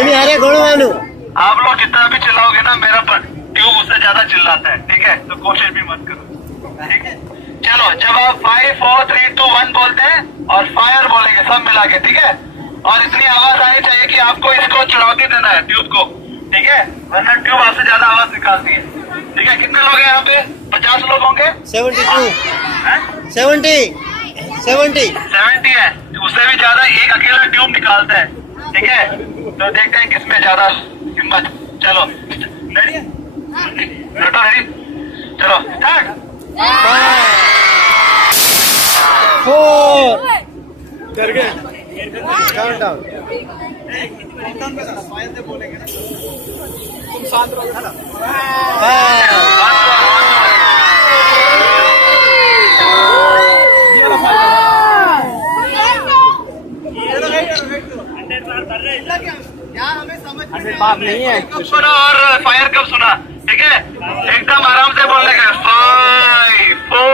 आप लोग जितना भी चिल्लाओगे ना, मेरा ट्यूब उससे ज्यादा चिल्लाता है, ठीक है? तो कोशिश भी मत करो, ठीक है? चलो, जब आप 5 4 3 2 1 बोलते हैं और फायर बोलेंगे सब मिला के, ठीक है? और इतनी आवाज आनी चाहिए कि आपको इसको चुनौती देना है ट्यूब को, ठीक है? वरना ट्यूब आपसे ज्यादा आवाज निकालती है, ठीक है? कितने लोग हैं यहाँ पे? 50 लोग होंगे? 70 है, उससे भी ज्यादा एक अकेला ट्यूब निकालता है, ठीक है? तो देखते हैं किसमें ज्यादा हिम्मत। चलो, रेडी है? रेडी? चलो, स्टार्ट। 4 कर गए काउंटडाउन। बोलेंगे ना तुम शांत रहो ना। बात नहीं है सुना और फायर कब सुना, ठीक है? एकदम आराम से बोलने का। 5 4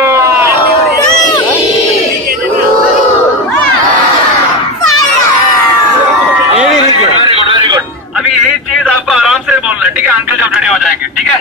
वेरी गुड। अभी यही चीज आपको आराम से बोलना है, ठीक है? अंकल जब रेडी हो जाएंगे, ठीक है?